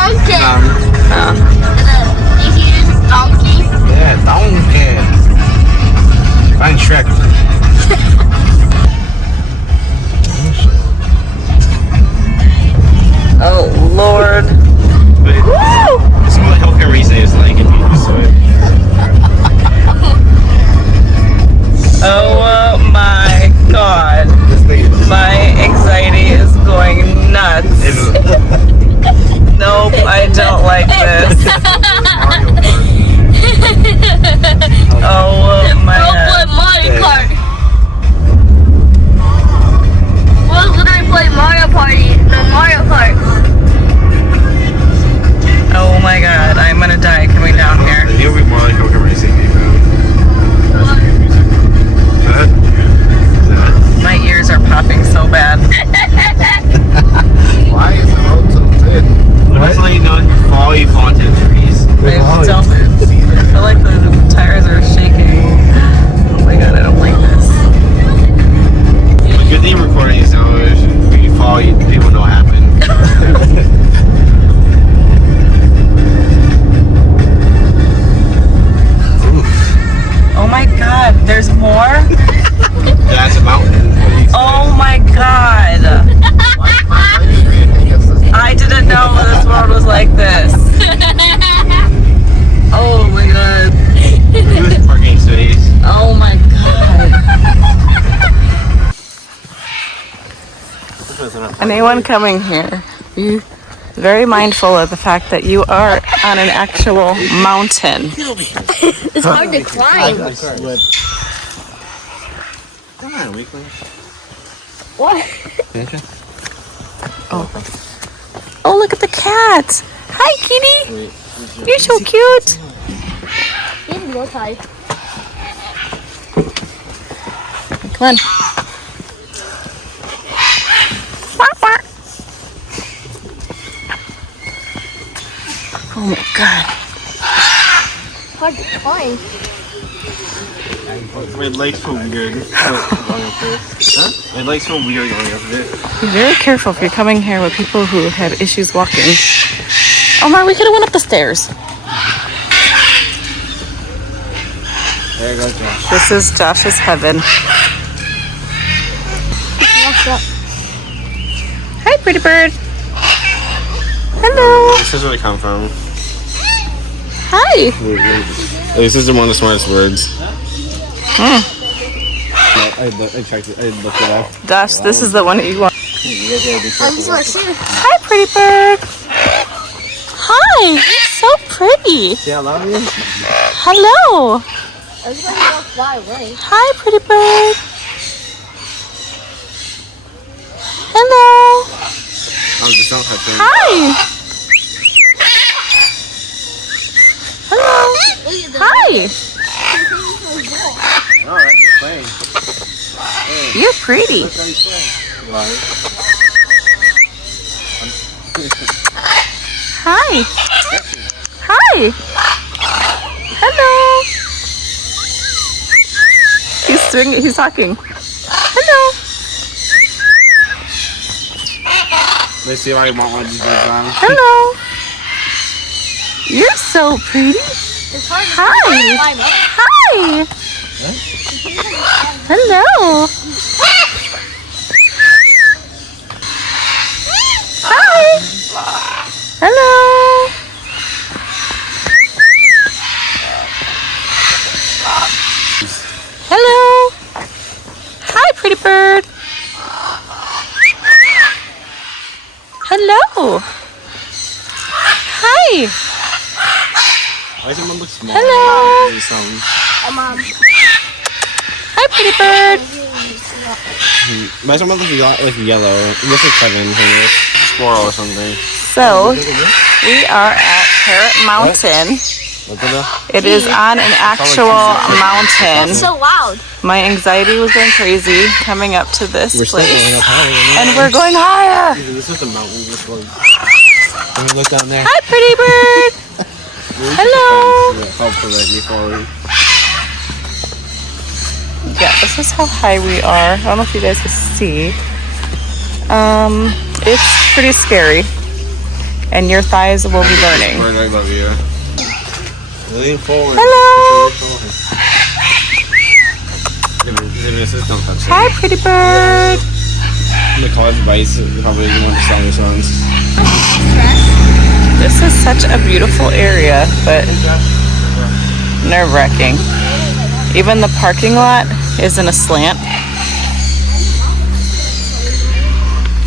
donkey. Oh. You hear this donkey? Yeah, donkey. Find Shrek. Oh, Lord. Woo! This is what healthcare reason is like if you just Oh my God. My anxiety is going nuts. Nope, I don't like this. Oh my We'll play Mario Kart. We'll literally play Mario Party. No, Mario Kart. Oh my God, I'm gonna die coming down here. You'll be more like healthcare racing. My ears are popping so bad. Why is the road so thin? That's how you know you fall into the trees. I don't. I feel like the tires are shaking. Oh my God, I don't like this. The good thing recording is now when you fall, people know what happened. Oh my God, there's more? That's a mountain. Oh my God. I didn't know this world was like this. Oh my God. Parking space. Oh my God. Anyone coming here, be very mindful of the fact that you are on an actual mountain. It's hard to climb. Come on, weakling. What? Oh, look at the cat. Hi, kitty. You're so cute. He has no tie. Come on. Quack, quack. Oh my God. Hard to climb. My legs feel weird going up there. Huh? My legs feel weird going up there. Be very careful if you're coming here with people who have issues walking. Oh my, we could have went up the stairs. There goes Josh. This is Josh's heaven. What's up? Hi, pretty bird. Hello. This is where they come from. Hi. This is one of the smartest words. Hmm. I checked it. I looked it up. Josh, this is the one that you want. You guys gotta be careful. Hi, pretty bird. Hi. You're so pretty. See, I love you. Hello. Everybody will fly away. Hi, pretty bird. Hello. Just don't touch him. Hi. Hello. Hi. Alright, he's playing. You're pretty. Look how he's playing. Right. Hi. Hi. Hello. He's swinging. He's talking. Hello. Let's see if I want one of these birds on. Hello. You're so pretty. It's hard to Hi. climb up. Hi. Hello. Hi. Hello. Hello. Hi, pretty bird. Hello. Hi. Why does someone look small? Hello. Mom. Hi, pretty bird. Why does someone look like yellow? It looks like Kevin here. Squirrel or something. So, we are at Parrot Mountain. It is on an actual mountain. So loud. My anxiety was going crazy coming up to this We're still place. going up higher. And we're going higher. This is the mountain. This one. Can we look down there? Hi, pretty bird. Hello. Help prevent me falling. Yeah, this is how high we are. I don't know if you guys can see. It's pretty scary. and your thighs will be burning. Burn right above you. Lean forward. Hello. Don't touch it. Hi, pretty bird. The college bites, you probably didn't want to sell your sons. This is such a beautiful area, but nerve-wracking. Even the parking lot is in a slant.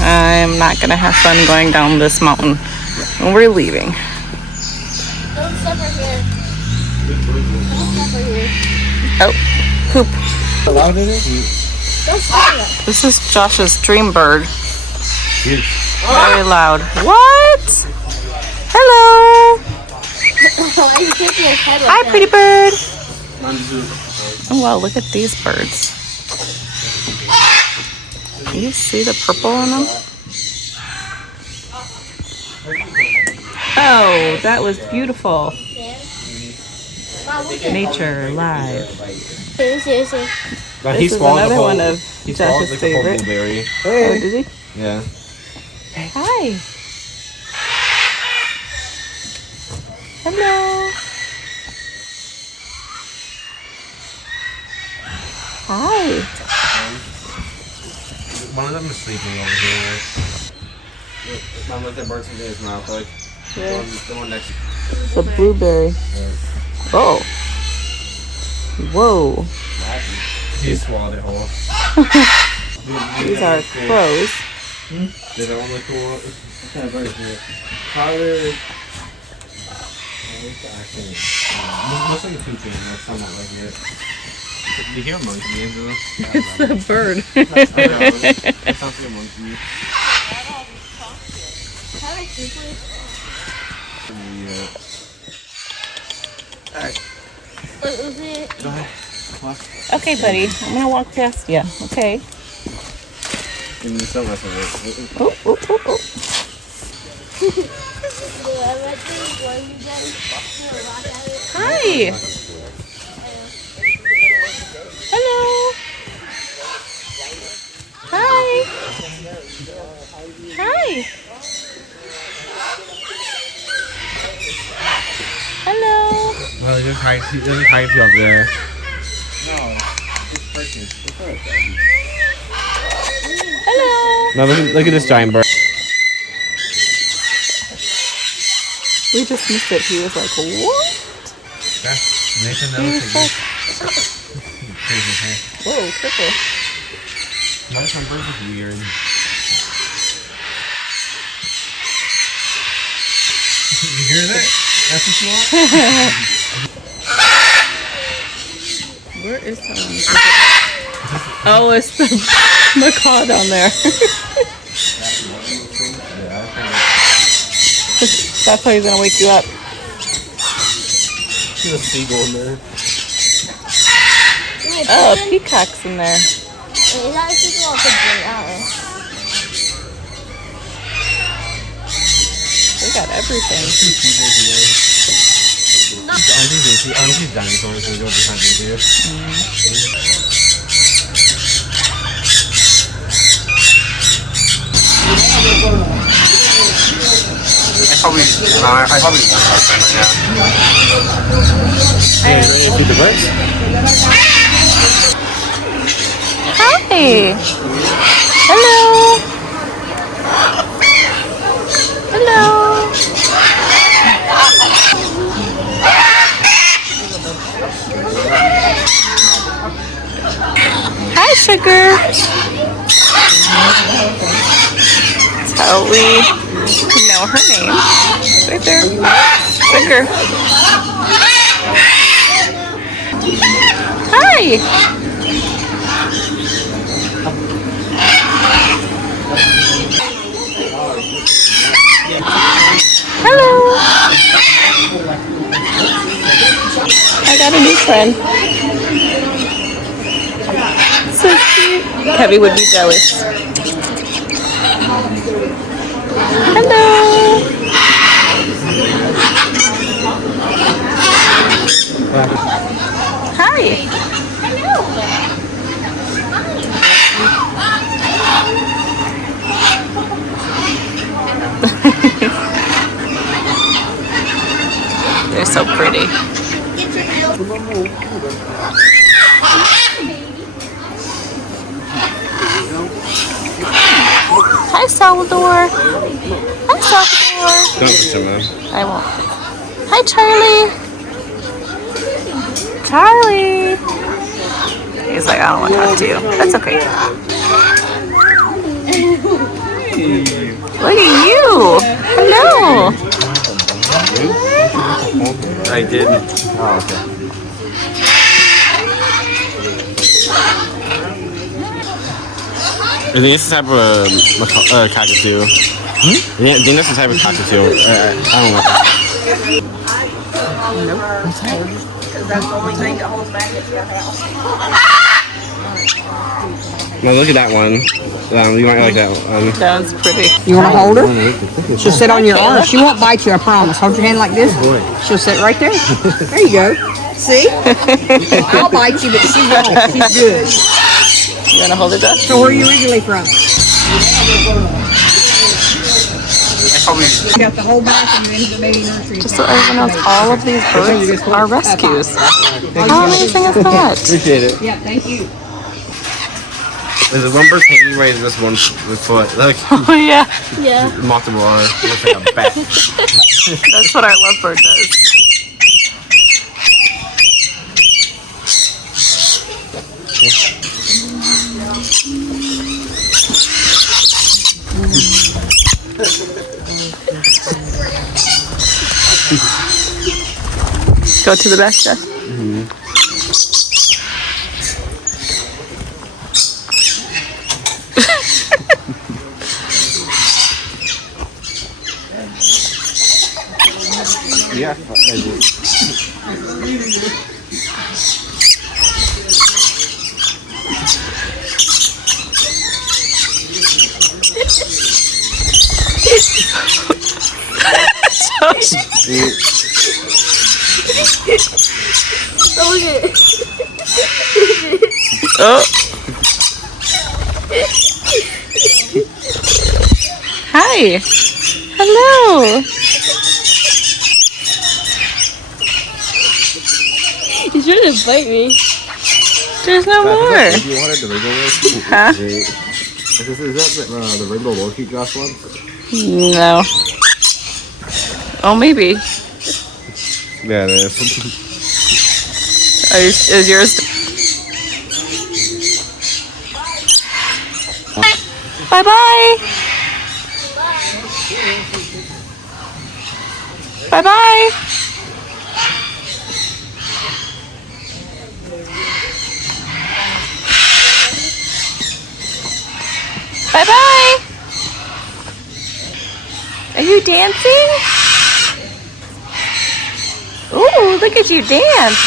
I'm not gonna have fun going down this mountain when we're leaving. Don't step right here. Don't step right here. Oh, poop. How loud it is? Don't step right. This is Josh's dream bird. Very loud. What? Hello. Why are you taking his head like Hi, that? pretty bird. Oh wow, look at these birds. Can you see the purple in them? Oh, that was beautiful. Nature live. Seriously. But This he is swallowed another the whole, one of he swallowed Josh's like the whole favorite. blueberry. Oh, did he? Yeah. Hi. Hello. Hi. One of them is sleeping over here. Mom, let that bird in his mouth, like Yeah. the one next. It's a blueberry. Oh. Whoa. He swallowed it whole. These are crows. Did that one look cool? What kind of bird is it? Powder. Looks like a toucan. That's somewhat like it. You hear a monkey, Angela? It's the bird. That sounds like a monkey. Go ahead. Okay, buddy. I'm gonna walk past you. Okay. Give me the sunglasses. Oh, oh, oh, oh. Hi. Hello. Hi. Hi. Hello. Well, there's high you up there. Hello. No, look at this giant bird. We just missed it. He was like, what? Nathan, that He looks was like like, crazy hair. whoa, triple. Not some birds is weird. You hear that? That's what you want? Where is that one? Oh, it's the macaw down there. That's how he's gonna wake you up. There's a seagull in there. Oh, a peacock's in there. They got everything. Auntie's dinosaurs and go behind me here. I probably won't start them right now. Hey, ready to feed the birds? Hi. Hello. Hello. Hi, sugar. That's how we know her name. Right there. Sugar. Hi. Hello. I got a new friend. So cute. Kevin would be jealous. Hello. Hi. so pretty. Hi, Salvador. Hi, Salvador. Don't touch him, man. I won't. Hi, Charlie. Charlie. He's like, I don't want to talk to you. That's okay. Look at you. Hello. I did. Oh, okay. I think it's the type of cockatoo. Yeah, I think that's the type of cockatoo. I don't know. Nope. That's the only thing that holds back into your house. No, look at that one. You might like that one. That one's pretty. You want to hold her? She'll sit on your arm. She won't bite you, I promise. Hold your hand like this. She'll sit right there. There you go. See? I'll bite you, but she won't. She's good. You want to hold it up? So where are you originally from? You got the whole back and then the baby nursery. Just so everyone knows, all of these birds are rescues. How amazing is that? Appreciate it. Yeah, thank you. There's a one bird hanging right in this one foot. Look. Oh, yeah. Yeah. Mocked him on. It looks like a bat. That's what our lovebird does. Go to the back, Jeff. Yeah. Oh. Hi. Hello. He's trying to bite me. There's no more. Do you wanted the rainbow roll? Huh? Is that the rainbow roll cake Josh wants? No. Oh, maybe. Yeah, it is. Is yours? Bye-bye. Bye-bye. Bye-bye. Are you dancing? Ooh, look at you dance.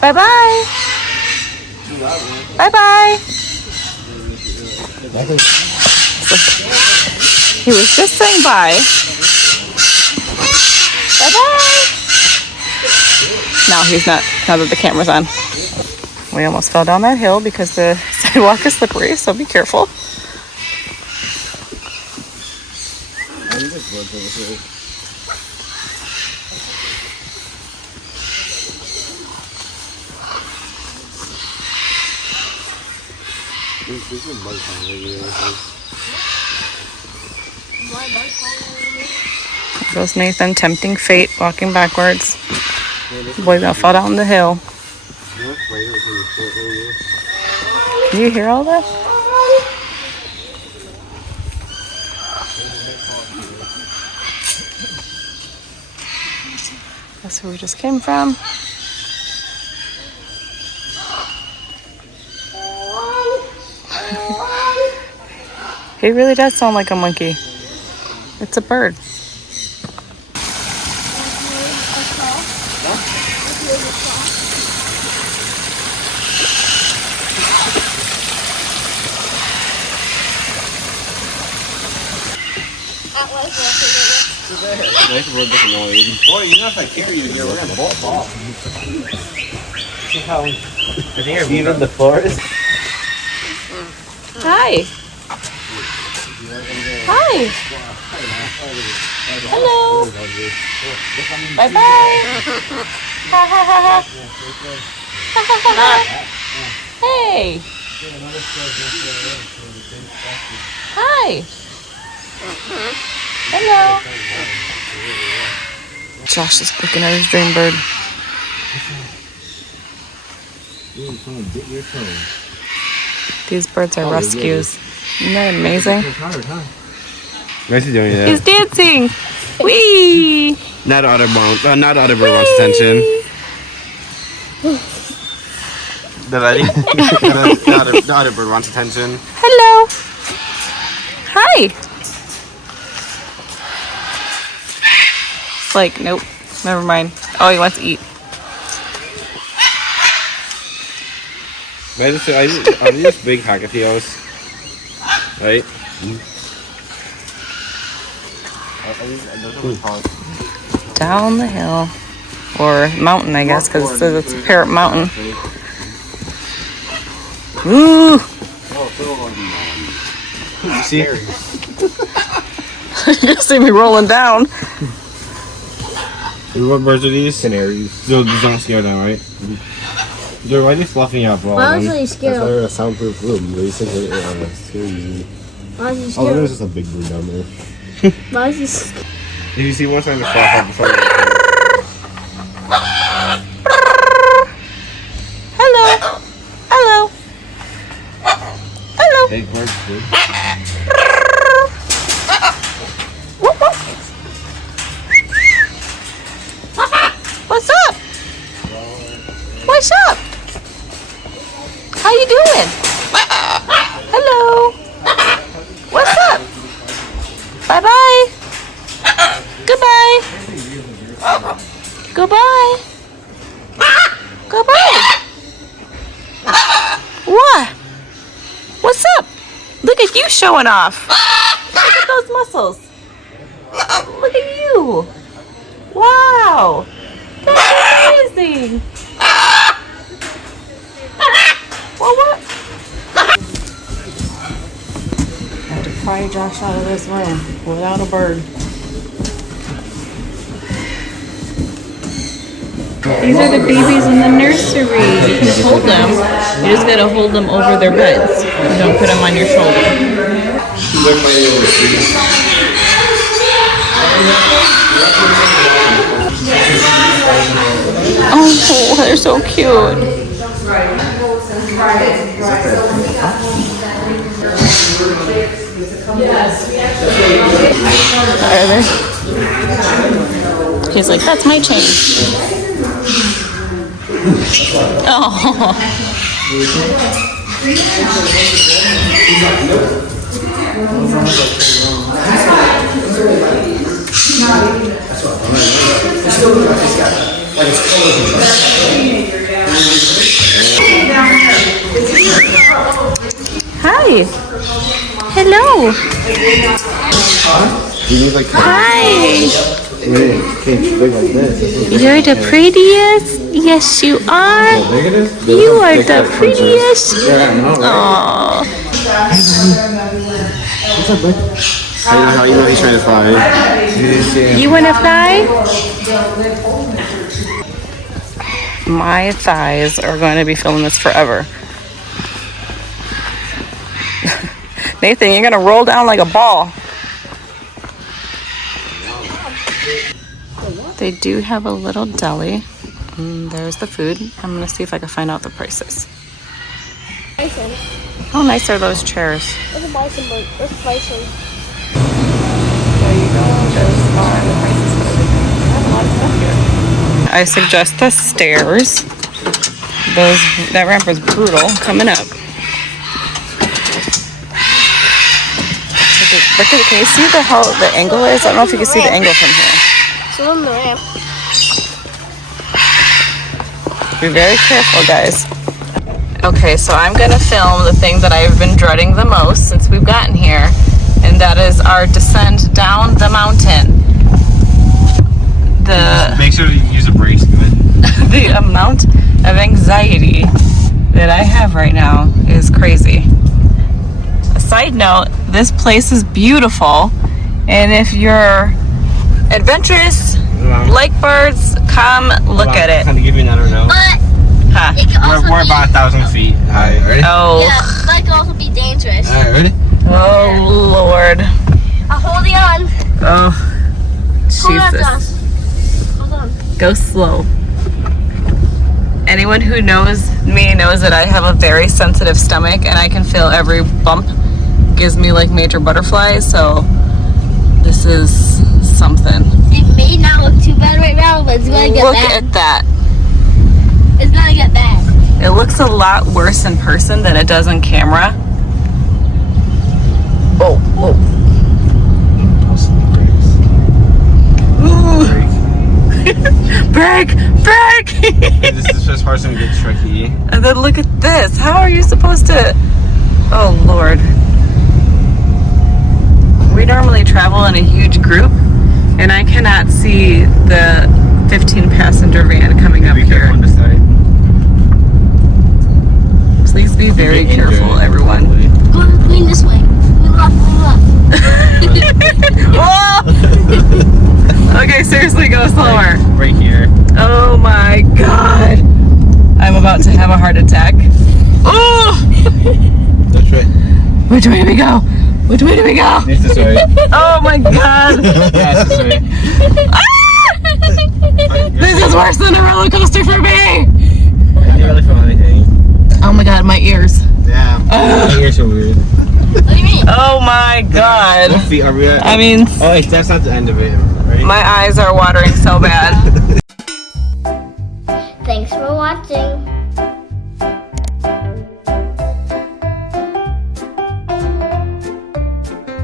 Bye-bye. Bye-bye. He was just saying bye. Bye-bye. No, he's not, now that the camera's on. We almost fell down that hill because the sidewalk is slippery, so be careful. There goes Nathan, tempting fate, walking backwards. Boy's gonna fall down the hill. Can you hear all that? That's where we just came from. He really does sound like a monkey. It's a bird. Boy, you know if I carry you here, we're gonna bolt off. See how they're viewing the forest? Hi. Hi. Hello. Bye bye. Ha ha ha ha. Hey. Hi. Hello. Josh is looking at his dream bird. These birds are rescues. Isn't that amazing? Nice doing that. He's dancing. Whee! Not Otterborn. Not Otterborn wants attention. The Otterbird wants attention. Hello. Hi. It's like, nope. Never mind. Oh, he wants to eat. I just big cockatiels. Right? Down the hill. Or mountain, I guess, because it says it's a Parrot Mountain. Ooh! See? You're gonna see me rolling down. What birds are these? Canaries. So these don't scare them, right? They're why are they fluffing up all Why of was them? he That's why scared? they're in a soundproof room. They think they're scary. Why is he Oh, scared? there's just a big bird down there. Why is he scared? If you see one starting to fluff up before Hello. Hello. Hello. big birds, dude. Whoop, whoop. What's up? What's up? How you doing? Hello. What's up? Bye-bye. Goodbye. Goodbye. Goodbye. What? What's up? Look at you showing off. Look at those muscles. Look at you. Wow. That's amazing. Well, what? I have to pry Josh out of this room without a bird. These are the babies in the nursery. You can hold them. You just gotta hold them over their beds. Don't put them on your shoulder. Oh, they're so cute. Are they? He's like, that's my chain. Oh. Hi. Hello. You look like Hi. big like this. You're the prettiest. Yes, you are. Big it is? You are the prettiest. Yeah, I know, right? Aww. What's up, bud? How you know he's trying to fly? You wanna fly? My thighs are going to be filming this forever. Nathan, you're gonna roll down like a ball. They do have a little deli. There's the food. I'm gonna see if I can find out the prices. How nice are those chairs? Let's buy some. Let's buy some. There you go. Those are the prices for everything. I have a lot of stuff here. I suggest the stairs. That ramp is brutal coming up. Can you see how the angle is? I don't know if you can see the angle from here. So on the ramp. Be very careful, guys. Okay, so I'm gonna film the thing that I've been dreading the most since we've gotten here, and that is our descent down the mountain. Make sure to use a brace, good. The amount of anxiety that I have right now is crazy. A side note, this place is beautiful, and if you're adventurous lake birds, come look at it. Kind of give you another note. But Huh. it can also We're be, about 1,000 feet. Alright, ready? Oh, yeah, but it can also be dangerous. Alright, ready? oh Lord. I'm holding on. Oh, Hold on, Josh. Jesus. Hold on. Go slow. Anyone who knows me knows that I have a very sensitive stomach and I can feel every bump gives me like major butterflies, so this is something. It may not look too bad right now, but it's gonna get Look bad. at that. It's gonna get bad. It looks a lot worse in person than it does on camera. Oh, oh. Ooh. Break! Break! This is just hard to get tricky. And then look at this. How are you supposed to... Oh, Lord. We normally travel in a huge group, and I cannot see the 15-passenger van coming up Be careful here. on this side. Please be very Get injured, careful, everyone. probably. Lean this way. Lean left, lean left. Whoa! Okay, seriously, go slower. Right here. Oh my God. I'm about to have a heart attack. Oh! That's right. Which way do we go? Which way do we go? It's this way. Oh my God. Yeah, it's this way. This is worse than a roller coaster for me. I didn't really feel anything. Oh my God, my ears. Damn. My ears are weird. What do you mean? Oh my What God. feet are we at? I mean, Oh, wait, that's not the end of it, right? my eyes are watering so bad. Thanks for watching.